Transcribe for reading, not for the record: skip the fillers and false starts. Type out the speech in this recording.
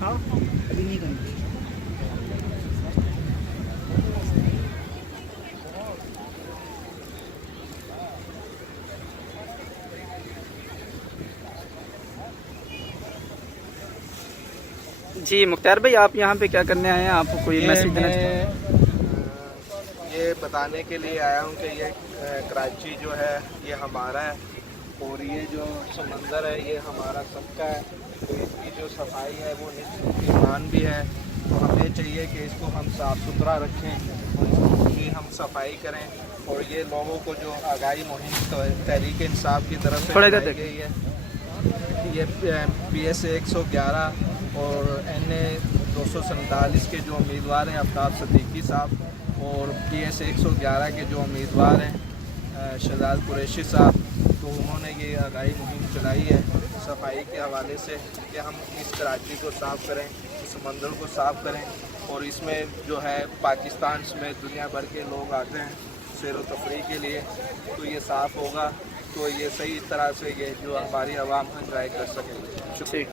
हाँ अभी नहीं करनी। जी मुख्तार भाई, आप यहाँ पे क्या करने आए हैं? आप कोई मैसेज देना चाहते हैं? ये बताने के लिए आया हूँ कि ये कराची जो है ये हमारा है और ये जो समंदर है ये हमारा सबका है। तो इसकी जो सफाई है वो निस्फ ईमान भी है। तो हमें चाहिए कि इसको हम साफ़ सुथरा रखें और इसकी हम सफाई करें। और ये लोगों को जो आगाही मुहिम तो तहरीक इंसाफ की तरफ से चलाई गई है, ये PSA 111 और NA 247 के जो उम्मीदवार हैं आफ्ताब सिद्दीकी साहब और PSA 111 के जो उम्मीदवार हैं शहजाद कुरैशी साहब, तो उन्होंने ये आगाही मुहिम चलाई है सफाई के हवाले से कि हम इस कराची को साफ़ करें, इस समंदर को साफ़ करें। और इसमें जो है पाकिस्तान में दुनिया भर के लोग आते हैं सैर व तफरीह के लिए, तो ये साफ़ होगा तो ये सही तरह से ये जो हमारी आवाम एंजॉय कर सकें। ठीक।